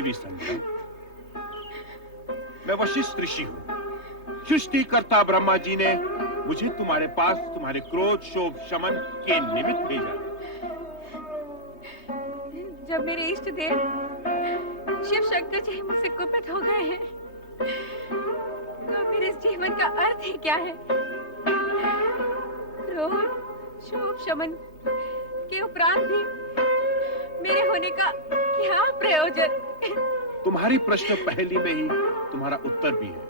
देवी संध्या, मैं वशिष्ठ ऋषि हूँ। सृष्टिकर्ता ब्रह्मा जी ने मुझे तुम्हारे पास तुम्हारे क्रोध शोभ शमन के निमित्त भेजा। जब मेरे इष्ट देव शिव शंकर जी मुझसे कुपित हो गए हैं, तो मेरे इस जीवन का अर्थ ही क्या है? क्रोध शोभ शमन के उपरांत भी मेरे होने का क्या प्रयोजन? तुम्हारी प्रश्न पहली में ही तुम्हारा उत्तर भी है,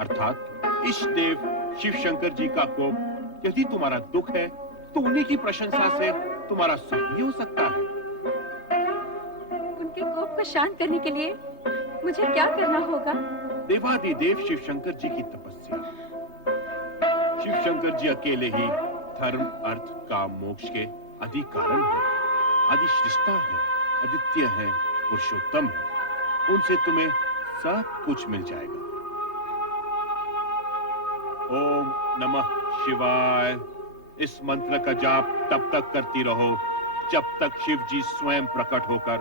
अर्थात इष्ट देव शिव शंकर जी का कोप यदि तुम्हारा दुख है तो उन्हीं की प्रशंसा से तुम्हारा सुख भी हो सकता है। उनके कोप को शांत करने के लिए मुझे क्या करना होगा? देवादिदेव शिव शंकर जी की तपस्या। शिव शंकर जी अकेले ही धर्म अर्थ काम मोक्ष के आदि कारण है, आदि सृष्टा है, अद्वितीय है, पुरुषोत्तम है। उनसे तुम्हें सब कुछ मिल जाएगा। ओम नमः शिवाय इस मंत्र का जाप तब तक करती रहो जब तक शिव जी स्वयं प्रकट होकर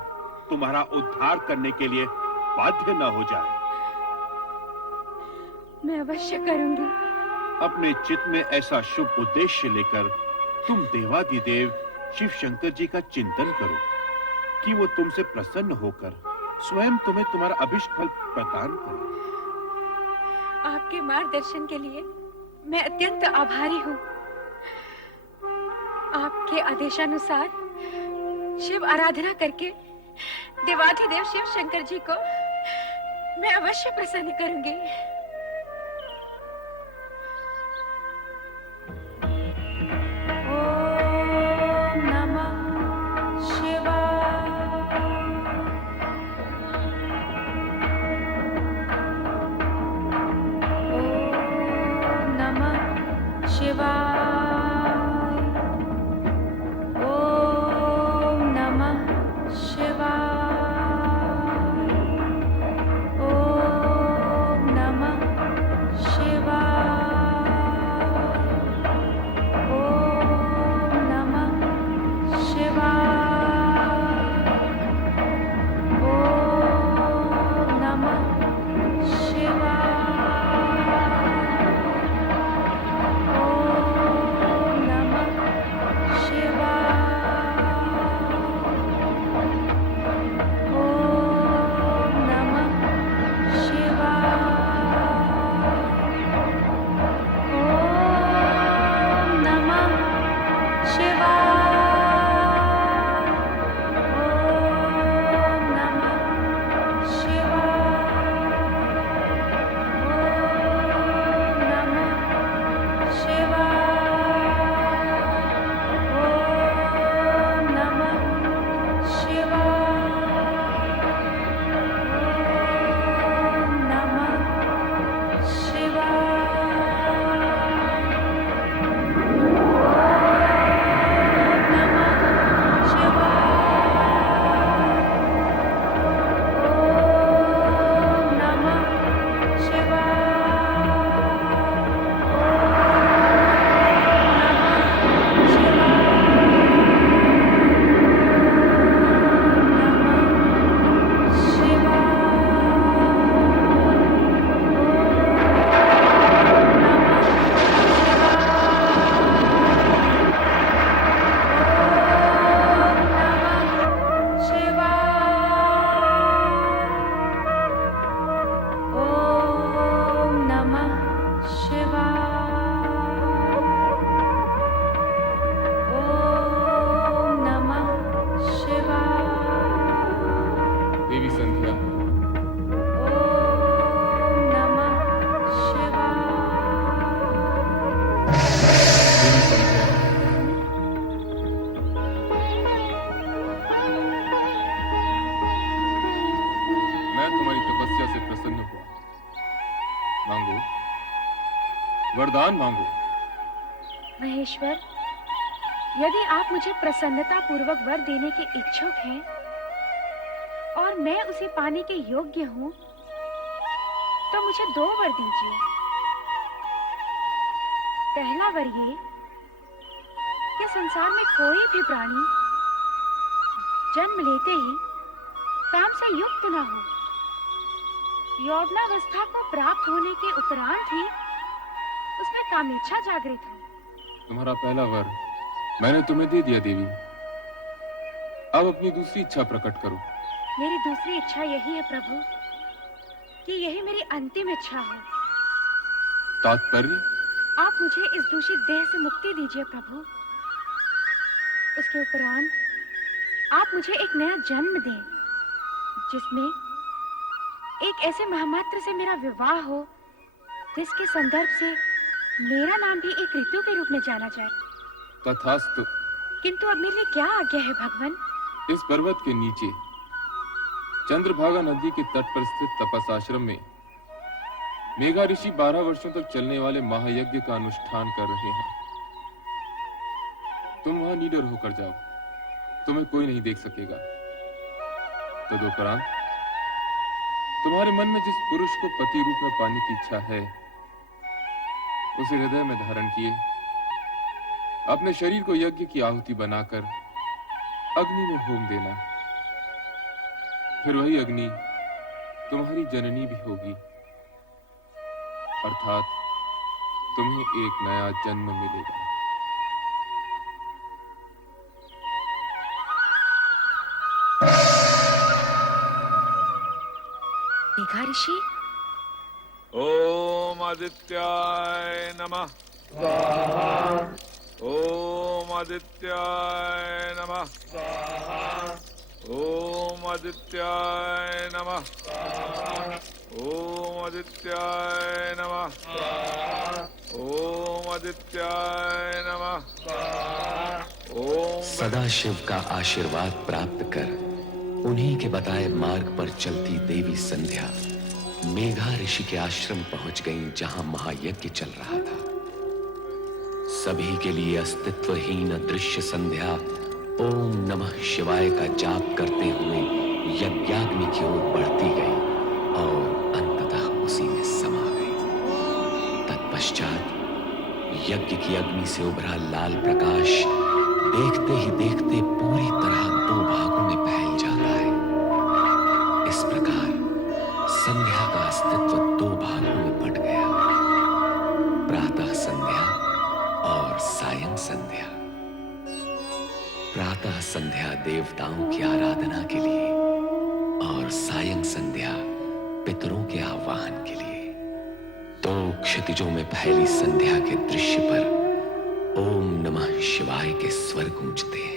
तुम्हारा उद्धार करने के लिए बाध्य न हो जाए। मैं अवश्य करूंगी। अपने चित्त में ऐसा शुभ उद्देश्य लेकर तुम देवादिदेव शिव शंकर जी का चिंतन करो कि वो तुमसे प्रसन्न होकर स्वयं तुम्हें तुम्हारा अभिष्ट फल प्रदान करे। आपके मार्गदर्शन के लिए मैं अत्यंत आभारी हूँ। आपके आदेशानुसार शिव आराधना करके देवाधिदेव शिव शंकर जी को मैं अवश्य प्रसन्न करूंगी। वरदान मांगो। महेश्वर, यदि आप मुझे प्रसन्नता पूर्वक वर देने के इच्छुक हैं और मैं उसे पाने के योग्य हूँ, तो मुझे 2 वर दीजिए। पहला वर ये कि संसार में कोई भी प्राणी जन्म लेते ही काम से युक्त न हो। यौवनावस्था को प्राप्त होने के उपरांत ही उसमें कामेच्छा जागृत हो। तुम्हारा पहला वर मैंने तुम्हें दे दिया देवी। अब अपनी दूसरी इच्छा प्रकट करो। मेरी दूसरी इच्छा यही है प्रभु कि यही मेरी अंतिम इच्छा हो। तात्पर्य? आप मुझे इस दूषित देह से मुक्ति दीजिए प्रभु। उसके उपरांत आप मुझे एक नया जन्म दें, जिसमें एक ऐसे महामात्र से मेरा विवाह हो जिसके संदर्भ से मेरा नाम भी एक ऋतु के रूप में जाना जाए। तथास्तु। किंतु अब मेरे लिए क्या आज्ञा है भगवान? इस पर्वत के नीचे चंद्रभागा नदी के तट पर स्थित तपस आश्रम में मेघा ऋषि 12 वर्षों तक चलने वाले महायज्ञ का अनुष्ठान कर रहे हैं। तुम वहां निडर होकर जाओ, तुम्हें कोई नहीं देख सकेगा। तदुपरांत तुम्हारे मन में जिस पुरुष को पति रूप में पाने की इच्छा है, उसे हृदय में धारण किए अपने शरीर को यज्ञ की आहुति बनाकर अग्नि में होम देना। फिर वही अग्नि तुम्हारी जननी भी होगी, अर्थात तुम्हें एक नया जन्म मिलेगा। मेघा ऋषि, ओम आदित्याय नमः। स्वाहा। ओम आदित्याय नमः। स्वाहा। ओम आदित्याय नमः। स्वाहा। ओम आदित्याय नमः। स्वाहा। ओम आदित्याय नमः। स्वाहा। ओम सदाशिव का आशीर्वाद प्राप्त कर उन्हीं के बताए मार्ग पर चलती देवी संध्या मेघा ऋषि के आश्रम पहुंच गईं, जहां महायज्ञ चल रहा था। सभी के लिए अस्तित्वहीन दृश्य संध्या ओम नमः शिवाय का जाप करते हुए यज्ञाग्नि की ओर बढ़ती गई और अंततः उसी में समा गई। तत्पश्चात यज्ञ की अग्नि से उभरा लाल प्रकाश देखते ही देखते पूरी तरह दो भागों में फैल जाता है। इस प्रकार संध्या का अस्तित्व दो भागों में बंट गया, प्रातः संध्या और सायं संध्या। प्रातः संध्या देवताओं की आराधना के लिए और सायं संध्या पितरों के आह्वान के लिए। दो क्षितिजों में फैली संध्या के दृश्य पर ओम नमः शिवाय के स्वर गूंजते हैं।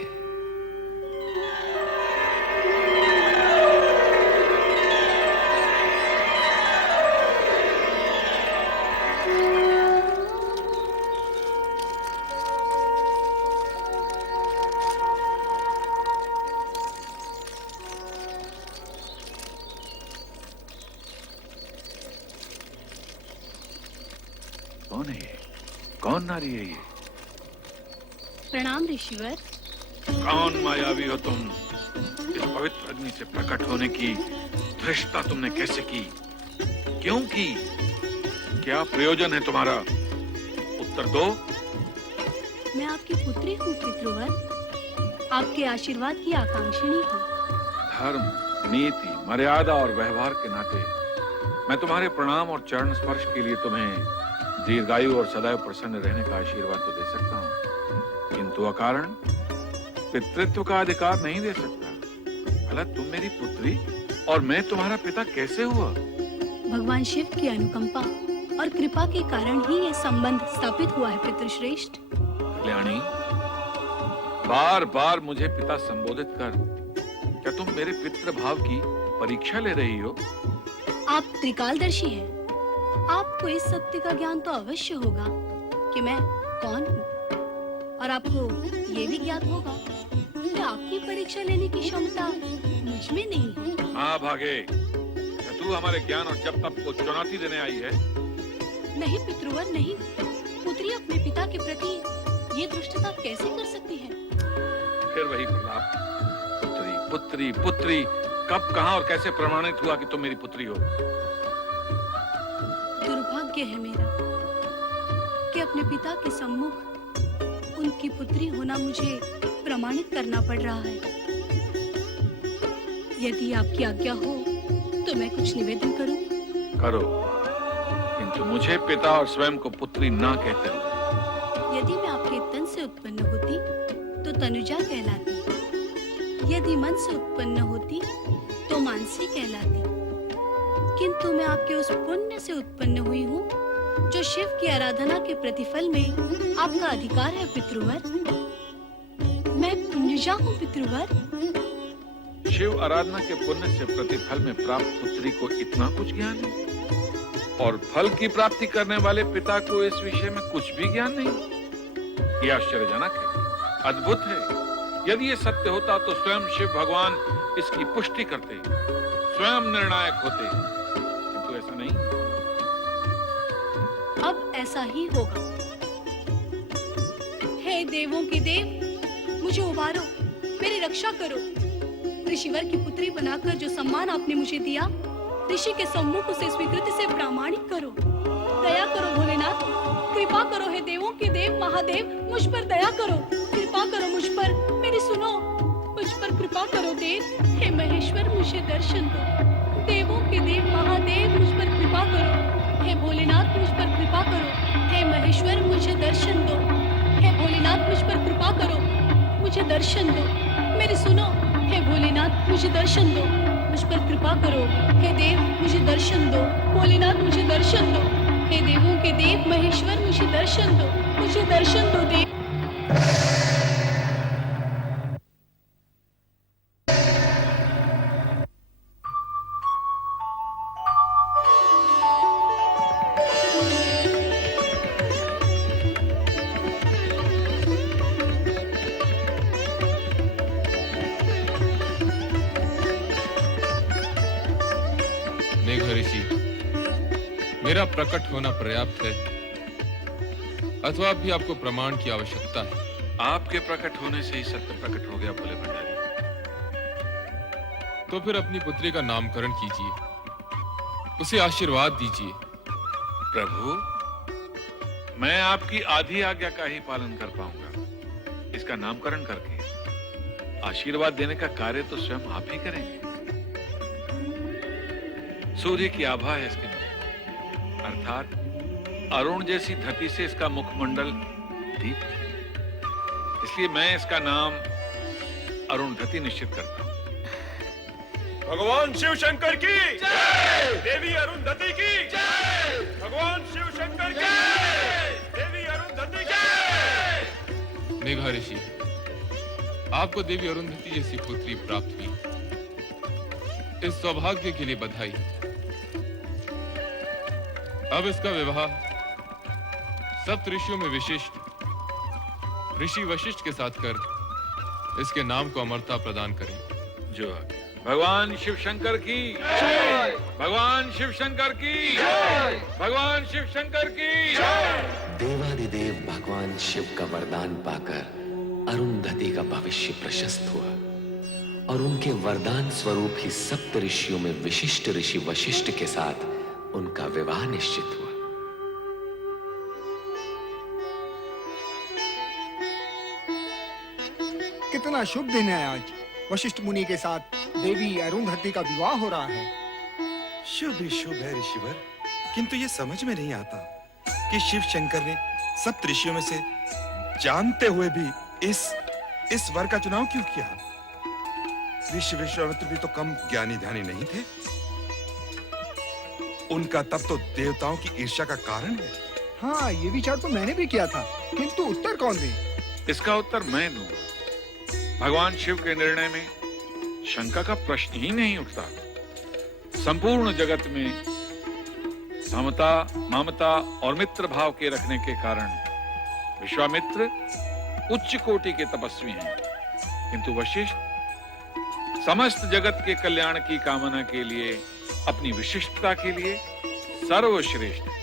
कौन है ये? कौन नारी है ये? प्रणाम ऋषिवर। कौन मायावी हो तुम? इस पवित्र अग्नि से प्रकट होने की धृष्टता तुमने कैसे की? क्यों की? क्या प्रयोजन है तुम्हारा? उत्तर दो। मैं आपकी पुत्री हूँ पितृवर, आपके आशीर्वाद की आकांक्षिणी हूँ। धर्म, नीति, मर्यादा और व्यवहार के नाते मैं तुम्हारे प्रणाम और चरण स्पर्श के लिए तुम्हें दीर्घायु और सदैव प्रसन्न रहने का आशीर्वाद तो दे सकता हूँ, किंतु अकारण पितृत्व का अधिकार नहीं दे सकता। भला तुम मेरी पुत्री और मैं तुम्हारा पिता कैसे हुआ? भगवान शिव की अनुकंपा और कृपा के कारण ही ये संबंध स्थापित हुआ है पितृश्रेष्ठ। कल्याणी, बार बार मुझे पिता संबोधित कर क्या तुम मेरे पितृभाव की परीक्षा ले रही हो? आप त्रिकालदर्शी हैं। आपको इस सत्य का ज्ञान तो अवश्य होगा कि मैं कौन हूँ, और आपको ये भी ज्ञात होगा कि आपकी परीक्षा लेने की क्षमता मुझ में नहीं है। हाँ भागे, क्या तू हमारे ज्ञान और जप तप को चुनौती देने आई है? नहीं पितृवर, नहीं। पुत्री अपने पिता के प्रति ये दुष्टता कैसे कर सकती है? फिर वही प्रलाप, पुत्री पुत्री पुत्री। कब, कहाँ और कैसे प्रमाणित हुआ कि तुम मेरी पुत्री हो? दुर्भाग्य है मेरा कि अपने पिता के सम्मुख उनकी पुत्री होना मुझे प्रमाणित करना पड़ रहा है। यदि आपकी आज्ञा हो तो मैं कुछ निवेदन करूं। करो, किंतु मुझे पिता और स्वयं को पुत्री ना कहते हो। यदि मैं आपके तन से उत्पन्न होती तो तनुजा कहलाती, यदि मन से उत्पन्न होती तो मानसी कहलाती, किंतु मैं आपके उस पुण्य से उत्पन्न हुई हूँ जो शिव की आराधना के प्रतिफल में आपका अधिकार है पितृवर। मैं तनुजा हूँ पितृवर। शिव आराधना के पुण्य से प्रतिफल में प्राप्त पुत्री को इतना कुछ ज्ञान है, और फल की प्राप्ति करने वाले पिता को इस विषय में कुछ भी ज्ञान नहीं। यह आश्चर्यजनक है, अद्भुत है। यदि ये सत्य होता तो स्वयं शिव भगवान इसकी पुष्टि करते, स्वयं निर्णायक होते, किंतु ऐसा नहीं। अब ऐसा ही होगा। हे देवों के देव, मुझे उबारो, मेरी रक्षा करो। ऋषिवर की पुत्री बनाकर जो सम्मान आपने मुझे दिया, ऋषि के सम्मुख उसे स्वीकृति से प्रामाणिक करो। दया करो भोलेनाथ, कृपा करो। हे देवों के देव महादेव, मुझ पर दया करो, कृपा करो मुझ पर, मेरी सुनो, मुझ पर कृपा करो देव। हे महेश्वर, मुझे दर्शन दो। देवों के देव महादेव, मुझ पर कृपा करो। हे भोलेनाथ, मुझ पर कृपा करो। हे महेश्वर, मुझे दर्शन दो। हे भोलेनाथ, मुझ पर कृपा करो, मुझे दर्शन दो। मेरी सुनो, हे भोलेनाथ, मुझे दर्शन दो, मुझ पर कृपा करो। हे देव, मुझे दर्शन दो। भोलेनाथ, मुझे दर्शन दो। हे देवों के देव महेश्वर, मुझे दर्शन दो, मुझे दर्शन दो देव। मेघ ऋषि, मेरा प्रकट होना पर्याप्त है अथवा भी आपको प्रमाण की आवश्यकता है? आपके प्रकट होने से ही सत्य प्रकट हो गया भोले भंडारी। तो फिर अपनी पुत्री का नामकरण कीजिए, उसे आशीर्वाद दीजिए। प्रभु, मैं आपकी आधी आज्ञा का ही पालन कर पाऊंगा। इसका नामकरण करके आशीर्वाद देने का कार्य तो स्वयं आप ही करेंगे। सूर्य की आभा है इसके मुख, अर्थात अरुण जैसी धरती से इसका मुखमंडल दीप, इसलिए मैं इसका नाम अरुणधति निश्चित करता हूं। भगवान शिव शंकर की जय, देवी अरुणधति की जय, भगवान शिव शंकर की जय, देवी अरुणधति की जय। मेघा ऋषि, आपको देवी अरुंधति जैसी पुत्री प्राप्त हुई, इस सौभाग्य के लिए बधाई। अब इसका विवाह सप्त ऋषियों में विशिष्ट ऋषि वशिष्ठ के साथ कर इसके नाम को अमरता प्रदान करें। जो भगवान शिव शंकर की जय, भगवान शिव शंकर की जय, भगवान शिव शंकर की जय। देवादिदेव भगवान शिव का वरदान पाकर अरुंधति का भविष्य प्रशस्त हुआ और उनके वरदान स्वरूप ही सप्त ऋषियों में विशिष्ट ऋषि वशिष्ठ के साथ उनका विवाह निश्चित हुआ। कितना शुभ दिन है आज। वशिष्ठ मुनि के साथ देवी अरुंधति का विवाह हो रहा है। शुभ ही शुभ है ऋषिवर, किंतु ये समझ में नहीं आता कि शिव शंकर ने सप्त ऋषियों में से जानते हुए भी इस वर का चुनाव क्यों किया? ऋषि विश्वामित्र भी तो कम ज्ञानी ध्यानी नहीं थे। उनका तप तो देवताओं की ईर्ष्या का कारण है। हाँ, ये विचार तो मैंने भी किया था, किंतु उत्तर कौन दे? इसका उत्तर मैं दूंगा। भगवान शिव के निर्णय में शंका का प्रश्न ही नहीं उठता। संपूर्ण जगत में समता, ममता और मित्र भाव के रखने के कारण विश्वामित्र उच्च कोटि के तपस्वी हैं, किंतु वशिष्ठ समस्त जगत के कल्याण की कामना के लिए, अपनी विशिष्टता के लिए सर्वश्रेष्ठ है।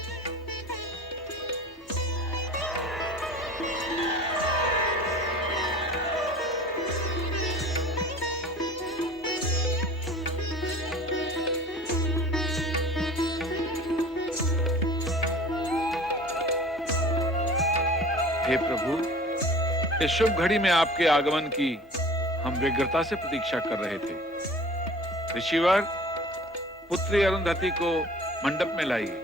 हे प्रभु, इस शुभ घड़ी में आपके आगमन की हम व्यग्रता से प्रतीक्षा कर रहे थे, ऋषिवर, पुत्री अरुंधति को मंडप में लाइए।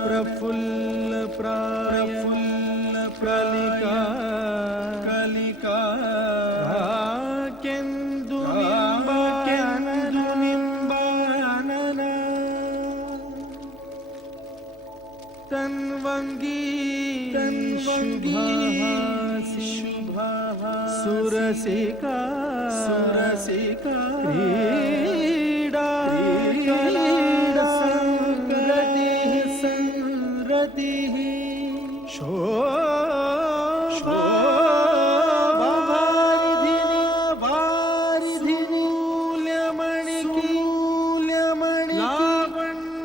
प्रफुल्ल प्रलिका कलिका केन्दुनिम्बानना तन्वंगी शुभाः सुरसिका क्रीडा संरतिः शोभावारिधिनि मूल्यमणि लावण्यलीलामयी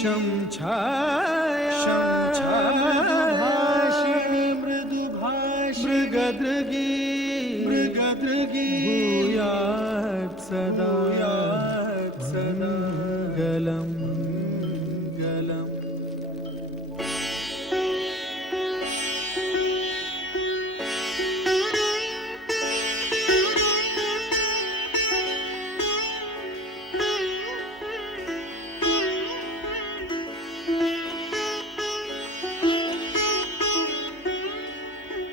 शंछायाभाषिणि मृदुभाषि मृगदृगी भूयात् सदा गलम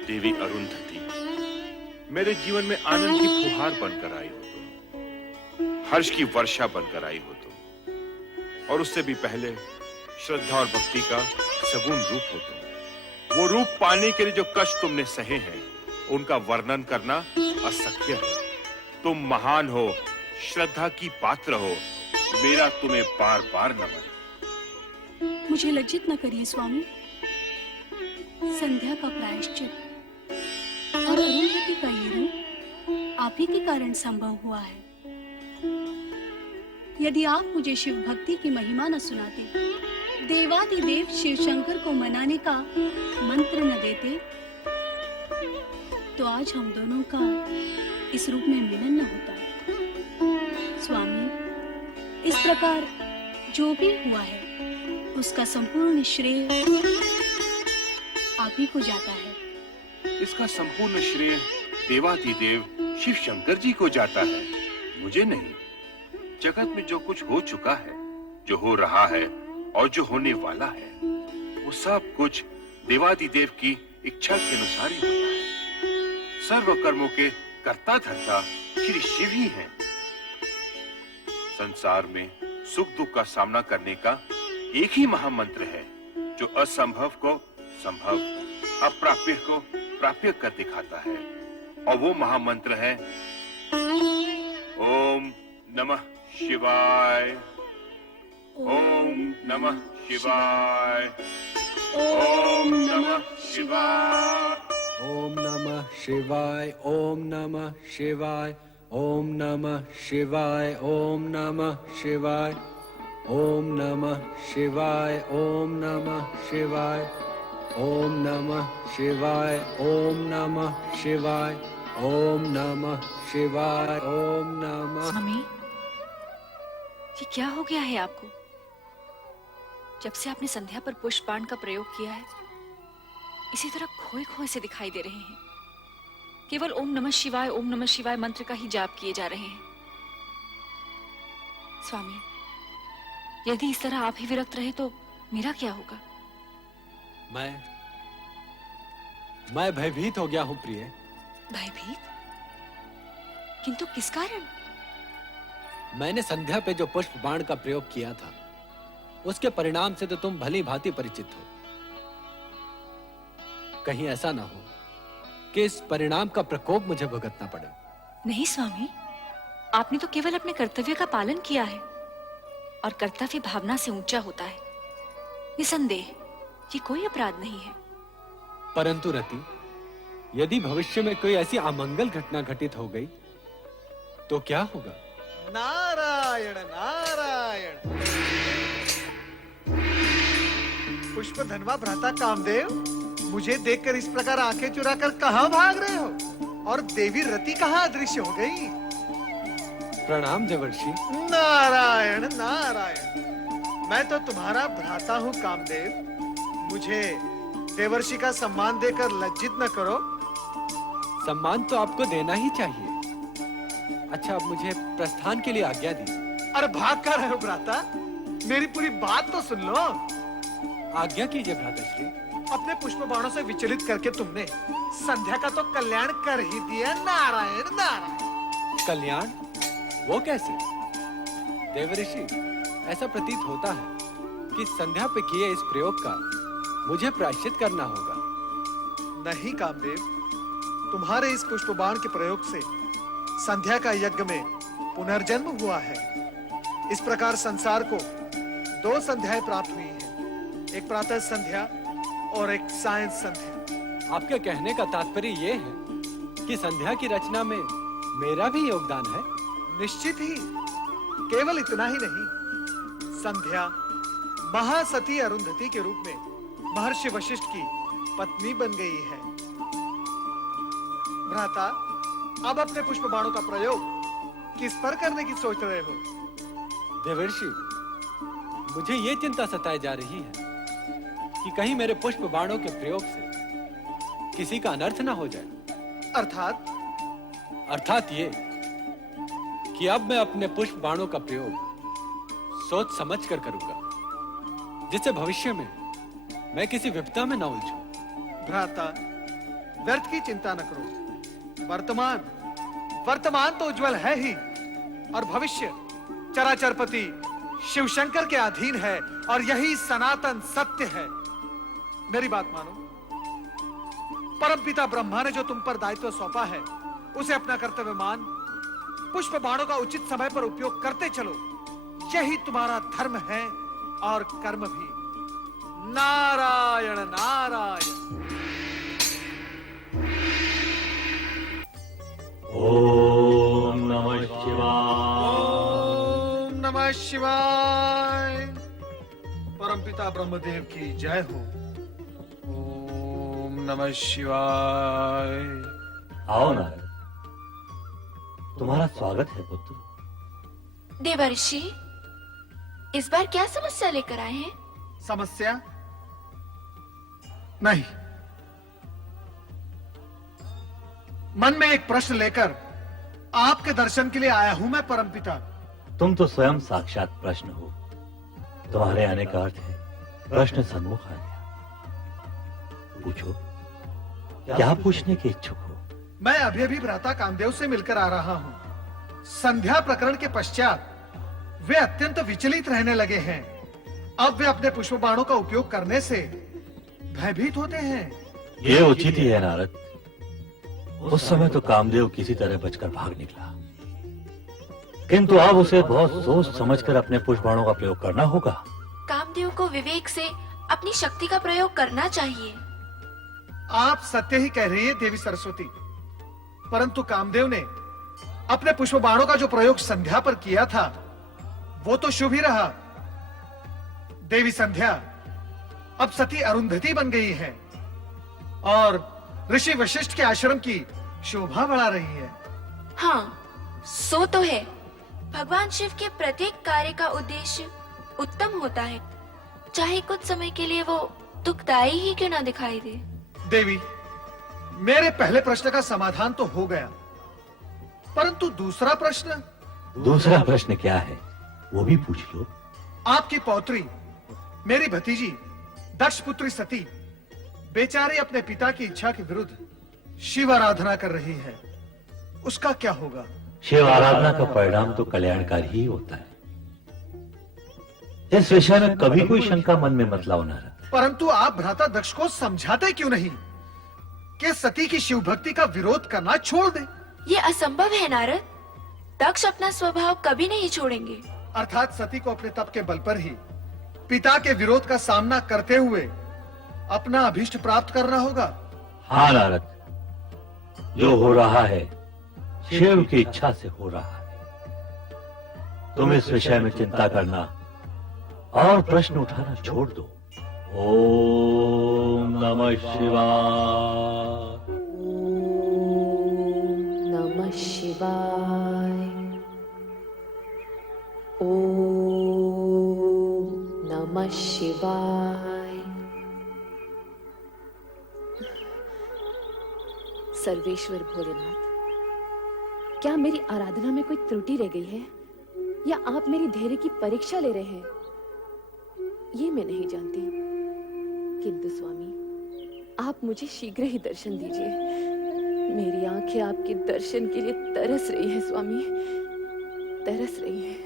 देवी अरुंधति, मेरे जीवन में आनंद की फुहार बनकर आई हो तुम, हर्ष की वर्षा बनकर आई हो तुम, और उससे भी पहले श्रद्धा और भक्ति का सगुण रूप हो तुम। वो रूप पाने के लिए जो कष्ट तुमने सहे हैं, उनका वर्णन करना असख्य है। तुम महान हो, श्रद्धा की पात्र हो, मेरा तुम्हें बार बार नमन। मुझे लज्जित न करिए स्वामी। संध्या का प्रायश्चित और अरुंधति का ये रूप आप ही के कारण संभव हुआ है। यदि आप मुझे शिव भक्ति की महिमा न सुनाते, देवादिदेव शिव शंकर को मनाने का मंत्र न देते, तो आज हम दोनों का इस रूप में मिलन न होता। स्वामी, इस प्रकार जो भी हुआ है, उसका संपूर्ण श्रेय आप ही को जाता है। इसका संपूर्ण श्रेय देवादिदेव शिव शंकर जी को जाता है, मुझे नहीं। जगत में जो कुछ हो चुका है, जो हो रहा है और जो होने वाला है, वो सब कुछ देवादिदेव की इच्छा के अनुसार ही होता है। सर्व कर्मों के कर्ता धर्ता श्री शिव ही हैं। संसार में सुख दुख का सामना करने का एक ही महामंत्र है, जो असंभव को संभव, अप्राप्य को प्राप्य कर दिखाता है, और वो महामंत्र है ओम नमः शिवाय। ओम नमः शिवाय। ओम नमः शिवाय। ओम नमः शिवाय। ओम नमः शिवाय। ओम नमः शिवाय। ओम नमः शिवाय। ओम नमः शिवाय। ओम नमः शिवाय। ओम नमः शिवाय। ओम नमः शिवाय। ओम नमः शिवाय। ओम नमः। स्वामी, ये क्या हो गया है आपको? जब से आपने संध्या पर पुष्प बाण का प्रयोग किया है, इसी तरह खोए खोए से दिखाई दे रहे हैं। केवल ओम नमः शिवाय मंत्र का ही जाप किए जा रहे हैं। स्वामी, यदि इस तरह आप ही विरक्त रहे तो मेरा क्या होगा? मैं भयभीत हो गया हूं प्रिय। भयभीत? किंतु किस कारण? मैंने संध्या पे जो पुष्प बाण का प्रयोग किया था, उसके परिणाम से तो तुम भली भांति परिचित हो। कहीं ऐसा ना हो कि इस परिणाम का प्रकोप मुझे भुगतना पड़े। नहीं स्वामी, आपने तो केवल अपने कर्तव्य का पालन किया है, और कर्तव्य भावना से ऊंचा होता है। निसंदेह ये कोई अपराध नहीं है। परंतु रति, यदि भविष्य में कोई ऐसी अमंगल घटना घटित हो गई तो क्या होगा? नारायण नारायण। पुष्प धनवा भ्राता कामदेव, मुझे देखकर इस प्रकार आंखें चुराकर कहाँ भाग रहे हो? और देवी रति कहाँ अदृश्य हो गई? प्रणाम देवर्षि। नारायण नारायण, मैं तो तुम्हारा भ्राता हूँ कामदेव। मुझे देवर्षि का सम्मान देकर लज्जित न करो। सम्मान तो आपको देना ही चाहिए। अच्छा, अब मुझे प्रस्थान के लिए आज्ञा दीजिए। अरे भाग कर रहे हो भ्राता? मेरी पूरी बात तो सुन लो। आज्ञा कीजिए भ्राताश्री। अपने पुष्प बाणों से विचलित करके तुमने संध्या का तो कल्याण कर ही दिया। नारायण नारायण। कल्याण? वो कैसे? देवर्षि, ऐसा प्रतीत होता है कि संध्या पे किए इस प्रयोग का मुझे प्रायश्चित करना होगा। नहीं कामदेव, तुम्हारे इस पुष्प बाण के प्रयोग से संध्या का यज्ञ में पुनर्जन्म हुआ है। इस प्रकार संसार को 2 संध्याएं प्राप्त हुई हैं, एक प्रातः संध्या और एक सायं संध्या। आपके कहने का तात्पर्य ये है कि संध्या की रचना में मेरा भी योगदान है? निश्चित ही। केवल इतना ही नहीं, संध्या महासती अरुंधति के रूप में महर्षि वशिष्ठ की पत्नी बन गई है। भ्राता, अब अपने पुष्प बाणों का प्रयोग किस पर करने की सोच रहे हो? देवर्षि, मुझे ये चिंता सताए जा रही है कि कहीं मेरे पुष्प बाणों के प्रयोग से किसी का अनर्थ ना हो जाए। अर्थात ये कि अब मैं अपने पुष्प बाणों का प्रयोग सोच समझ कर करूंगा, जिससे भविष्य में मैं किसी विपदा में न उलझूं। भ्राता, व्यर्थ की चिंता न करो। वर्तमान तो उज्जवल है ही, और भविष्य चराचरपति शिव शंकर के अधीन है, और यही सनातन सत्य है। मेरी बात मानो। परमपिता ब्रह्मा ने जो तुम पर दायित्व सौंपा है, उसे अपना कर्तव्य मान पुष्प बाणों का उचित समय पर उपयोग करते चलो। यही तुम्हारा धर्म है और कर्म भी। नारायण नारायण। ओम नमः शिवाय। ओम नमः शिवाय। परमपिता ब्रह्मदेव की जय हो। ओम नमः शिवाय। आओ नारद, तुम्हारा स्वागत है पुत्र। देवर्षि, इस बार क्या समस्या लेकर आए हैं? समस्या नहीं, मन में एक प्रश्न लेकर आपके दर्शन के लिए आया हूं मैं परमपिता। तुम तो स्वयं साक्षात प्रश्न हो। तुम्हारे आने का अर्थ है प्रश्न सन्मुख आ गया। पूछो, क्या पूछने के इच्छुक हो? मैं अभी अभी भ्राता कामदेव से मिलकर आ रहा हूं। संध्या प्रकरण के पश्चात वे अत्यंत विचलित रहने लगे हैं। अब वे अपने पुष्प बाणों का उपयोग करने से भयभीत होते हैं। ये उचित ही है नारद। उस समय तो कामदेव किसी तरह बचकर भाग निकला, किंतु अब उसे बहुत सोच समझकर अपने पुष्प बाणों का प्रयोग करना होगा। कामदेव को विवेक से अपनी शक्ति का प्रयोग करना चाहिए। आप सत्य ही कह रही हैं देवी सरस्वती, परंतु कामदेव ने अपने पुष्प बाणों का जो प्रयोग संध्या पर किया था, वो तो शुभ ही रहा। देवी संध्या अब सती अरुंधति बन गई है और ऋषि वशिष्ठ के आश्रम की शोभा बढ़ा रही है। हाँ, सो तो है। भगवान शिव के प्रत्येक कार्य का उद्देश्य उत्तम होता है, चाहे कुछ समय के लिए वो दुखदायी ही क्यों ना दिखाई दे। देवी, मेरे पहले प्रश्न का समाधान तो हो गया, परंतु दूसरा प्रश्न? दूसरा प्रश्न क्या है, वो भी पूछ लो। आपकी पौत्री, मेरी भतीजी दक्ष पुत्री सती बेचारी अपने पिता की इच्छा के विरुद्ध शिव आराधना कर रही है, उसका क्या होगा? शिव आराधना का परिणाम तो कल्याणकारी ही होता है। इस विषय में कभी कोई शंका मन में मत लाओ नारद। परंतु आप भ्राता दक्ष को समझाते क्यों नहीं कि सती की शिव भक्ति का विरोध करना छोड़ दे? ये असंभव है नारद। दक्ष अपना स्वभाव कभी नहीं छोड़ेंगे। अर्थात सती को अपने तप के बल पर ही पिता के विरोध का सामना करते हुए अपना अभीष्ट प्राप्त करना होगा। हाँ नारद, जो हो रहा है शिव की इच्छा से हो रहा है। तुम इस विषय में चिंता करना और प्रश्न उठाना छोड़ दो। ओम नमः शिवाय। नमः शिवाय। ओम नमः शिवाय। सर्वेश्वर भोलेनाथ, क्या मेरी आराधना में कोई त्रुटि रह गई है या आप मेरी धैर्य की परीक्षा ले रहे हैं, ये मैं नहीं जानती। किंतु स्वामी, आप मुझे शीघ्र ही दर्शन दीजिए। मेरी आंखें आपके दर्शन के लिए तरस रही हैं स्वामी, तरस रही हैं।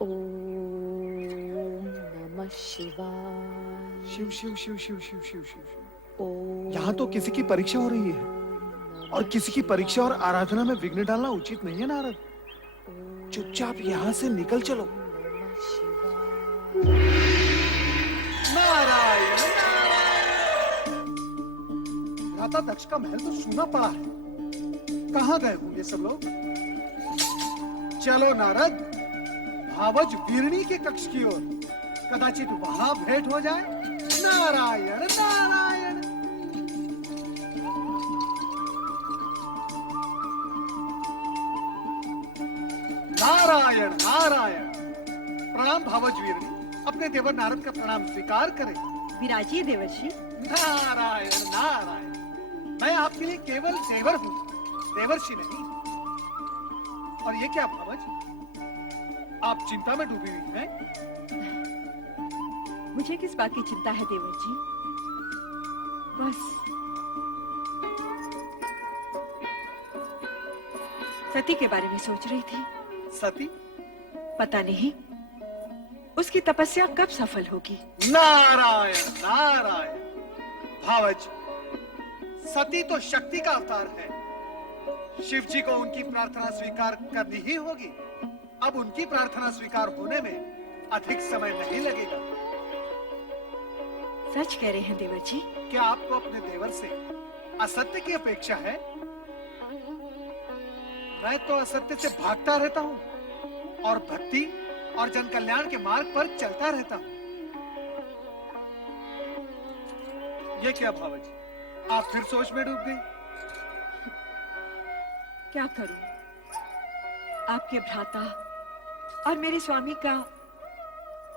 ओम नमः शिवाय। शिव शिव शिव शिव शिव शिव शिव। ओम यहाँ तो किसी की परीक्षा हो रही है और किसी की परीक्षा और आराधना में विघ्न डालना उचित नहीं है नारद। चुपचाप यहाँ से निकल चलो। नमः शिवाय। नारायण राता दक्ष का महल तो सूना पड़ा है। कहाँ गए होंगे सब लोग? चलो नारद, भावज वीरणी के कक्ष की ओर, कदाचित वहां भेंट हो जाए। नारायण नारायण। नारायण नारायण। प्रणाम भावज वीरणी, अपने देवर नारद का प्रणाम स्वीकार करें। विराजिए देवर्षि। नारायण नारायण। मैं आपके लिए केवल देवर हूँ, देवर्षि नहीं। और ये क्या भावज, आप चिंता में डूबी हुई हैं? मुझे किस बात की चिंता है देवर जी? बस सती के बारे में सोच रही थी। सती? पता नहीं उसकी तपस्या कब सफल होगी। नारायण नारायण। भावज, सती तो शक्ति का अवतार है। शिव जी को उनकी प्रार्थना स्वीकार करनी ही होगी। अब उनकी प्रार्थना स्वीकार होने में अधिक समय नहीं लगेगा। सच कह रहे हैं देवर जी। क्या आपको अपने देवर से असत्य की अपेक्षा है? मैं तो असत्य से भागता रहता हूँ और भक्ति और जन कल्याण के मार्ग पर चलता रहता हूँ। ये क्या भावजी, आप फिर सोच में डूब गई? क्या करूं? आपके भ्राता और मेरे स्वामी का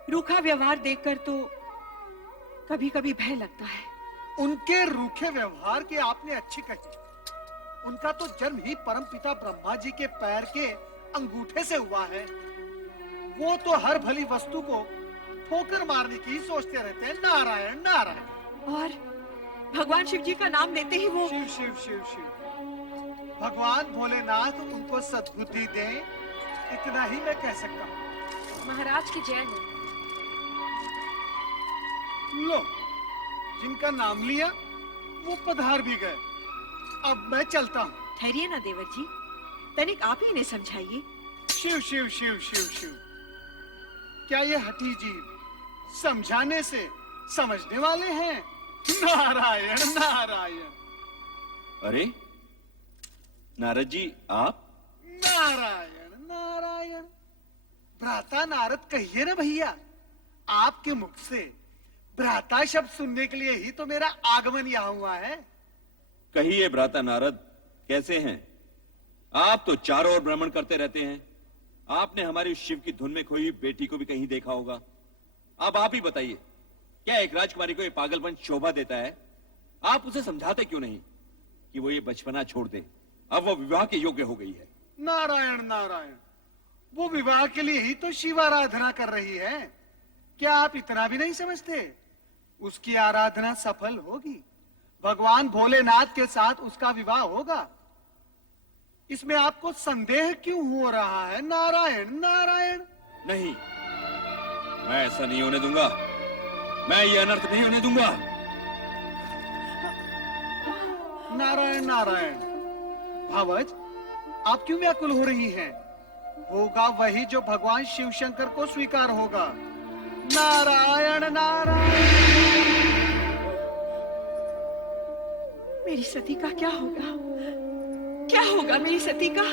रूखा व्यवहार देखकर तो कभी कभी भय लगता है। उनके रूखे व्यवहार की आपने अच्छी कही। उनका तो जन्म ही परमपिता ब्रह्मा जी के पैर के अंगूठे से हुआ है। वो तो हर भली वस्तु को ठोकर मारने की सोचते रहते हैं। नारायण नारायण। और भगवान शिव जी का नाम लेते ही वो शिव शिव शिव शिव। भगवान भोलेनाथ उनको सद्बुद्धि दें, इतना ही मैं कह सकता हूँ। महाराज की जय हो। लो, जिनका नाम लिया वो पधार भी गए। अब मैं चलता हूँ। ठहरिए ना देवर जी, तनिक आप ही इन्हें समझाइए। शिव शिव शिव शिव शिव। क्या ये हठी जीव समझाने से समझने वाले हैं? नारायण नारायण। अरे नारद जी, आप? नारायण नारायण। भ्राता नारद कहिए ना भैया। आपके मुख से भ्राता शब्द सुनने के लिए ही तो मेरा आगमन यहाँ हुआ है। कहिए भ्राता नारद, कैसे हैं आप? तो चारों ओर भ्रमण करते रहते हैं। आपने हमारी शिव की धुन में खोई बेटी को भी कहीं देखा होगा। अब आप ही बताइए, क्या एक राजकुमारी को ये पागलपन शोभा देता है? आप उसे समझाते क्यों नहीं कि वो ये बचपना छोड़ दे? अब वो विवाह के योग्य हो गई है। नारायण नारायण। वो विवाह के लिए ही तो शिव आराधना कर रही है। क्या आप इतना भी नहीं समझते? उसकी आराधना सफल होगी। भगवान भोलेनाथ के साथ उसका विवाह होगा। इसमें आपको संदेह क्यों हो रहा है? नारायण नारायण। नहीं, मैं ऐसा नहीं होने दूंगा। मैं ये अनर्थ नहीं होने दूंगा। नारायण नारायण। भावज, आप क्यों व्याकुल हो रही हैं? होगा वही जो भगवान शिव शंकर को स्वीकार होगा। नारायण नारायण। मेरी सती का क्या होगा? क्या होगा मेरी सती का?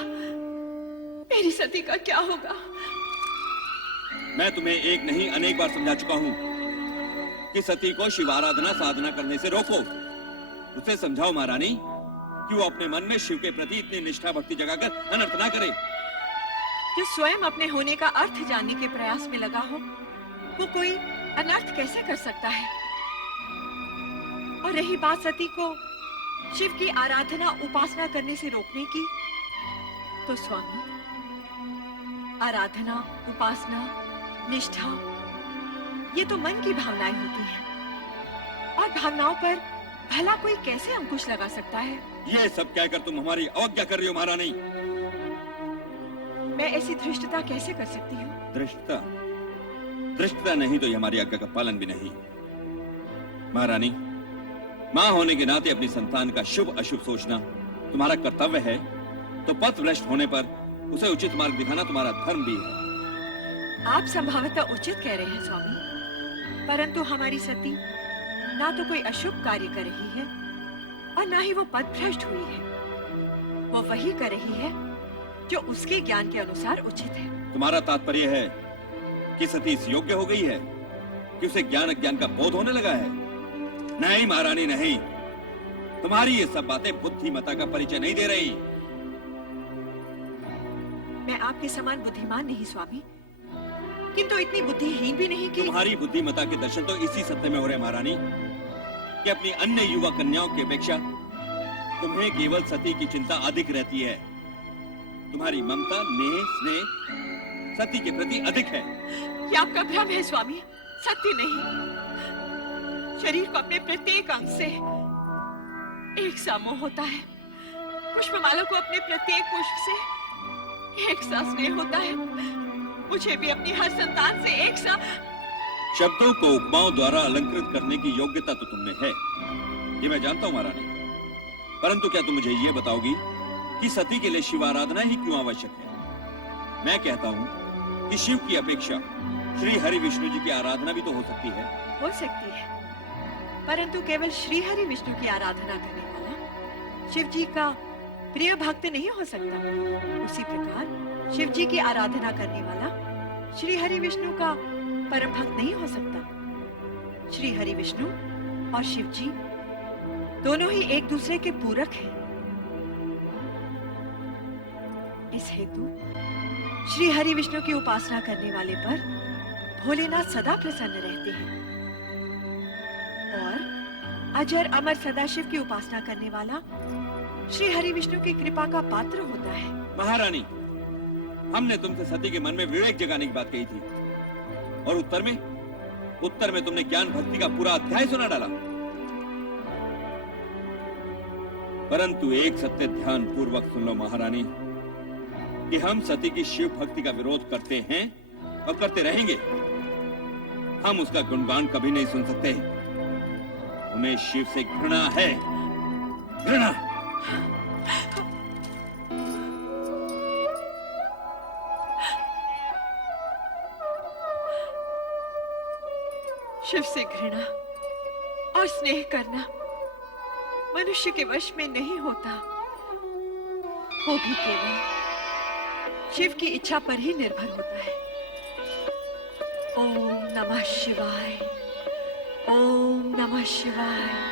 मेरी सती का क्या होगा? मैं तुम्हें एक नहीं अनेक बार समझा चुका हूं कि सती को शिवाराधना साधना करने से रोको। उसे समझाओ महारानी कि वो अपने मन में शिव के प्रति इतनी निष्ठा भक्ति जगाकर अनर्थ ना करे। जो स्वयं अपने होने का अर्थ जानने के प्रयास में लगा हो, वो कोई अनर्थ कैसे कर सकता है? और रही बात सती को शिव की आराधना उपासना करने से रोकने की, तो स्वामी, आराधना, उपासना, निष्ठा, ये तो मन की भावनाएं होती हैं, और भावनाओं पर भला कोई कैसे अंकुश लगा सकता है? ये सब कहकर तुम हमारी अवज्ञा कर रही हो महारानी। मैं ऐसी धृष्टता कैसे कर सकती हूँ? धृष्टता? धृष्टता नहीं तो ये हमारी आज्ञा का पालन भी नहीं। महारानी, माँ होने के नाते अपनी संतान का शुभ अशुभ सोचना तुम्हारा कर्तव्य है, तो पथ भ्रष्ट होने पर उसे उचित मार्ग दिखाना तुम्हारा धर्म भी है। आप संभवतः उचित कह रहे हैं स्वामी, परंतु हमारी सती ना तो कोई अशुभ कार्य कर रही है और ना ही वो पथ भ्रष्ट हुई है। वो वही कर रही है जो उसके ज्ञान के अनुसार उचित है। तुम्हारा तात्पर्य है कि सती इस योग्य हो गई है कि उसे ज्ञान अज्ञान का बोध होने लगा है? नहीं महारानी, नहीं। तुम्हारी ये सब बातें बुद्धिमता का परिचय नहीं दे रही। मैं आपके समान बुद्धिमान नहीं स्वामी, किंतु इतनी बुद्धिहीन भी नहीं कि तुम्हारी बुद्धिमता के दर्शन तो इसी सत्य में हो रहे महारानी कि अपनी अन्य युवा कन्याओं की अपेक्षा तुम्हें केवल सती की चिंता अधिक रहती है। तुम्हारी ममता, नेह, स्नेह सती के प्रति अधिक है। ये आपका भ्रम है स्वामी, सत्य नहीं। शरीर को अपने प्रत्येक अंग से एक सा मोह होता है, पुष्पमाला को अपने प्रत्येक पुष्प से एक सा स्नेह होता है, मुझे भी अपनी हर संतान से एक सा। शब्दों को उपमाओं द्वारा अलंकृत करने की योग्यता तो तुमने है, ये मैं जानता हूँ महारानी, परंतु क्या तुम मुझे ये बताओगी कि सती के लिए शिव आराधना ही क्यों आवश्यक है? मैं कहता हूँ कि शिव की अपेक्षा श्री हरि विष्णु जी की आराधना भी तो हो सकती है। हो सकती है, परंतु केवल श्री हरि विष्णु की आराधना करने वाला शिव जी का प्रिय भक्त नहीं हो सकता। उसी प्रकार शिव जी की आराधना करने वाला श्री हरि विष्णु का परम भक्त नहीं हो सकता। श्री हरि विष्णु और शिव जी दोनों ही एक दूसरे के पूरक हैं। इस हेतु श्री हरि विष्णु की उपासना करने वाले पर भोलेनाथ सदा प्रसन्न रहते हैं, और अजर अमर सदाशिव की उपासना करने वाला श्री हरि विष्णु की कृपा का पात्र होता है। महारानी, हमने तुमसे सती के मन में विवेक जगाने की बात कही थी, और उत्तर में तुमने ज्ञान भक्ति का पूरा अध्याय सुना डाला। परंतु एक सत्य ध्यान पूर्वक सुन लो महारानी, कि हम सती की शिव भक्ति का विरोध करते हैं और करते रहेंगे। हम उसका गुणगान कभी नहीं सुन सकते। हमें शिव से घृणा है, घृणा। शिव से घृणा और स्नेह करना मनुष्य के वश में नहीं होता, वो भी केवल शिव की इच्छा पर ही निर्भर होता है। ओम नमः शिवाय, ओम नमः शिवाय।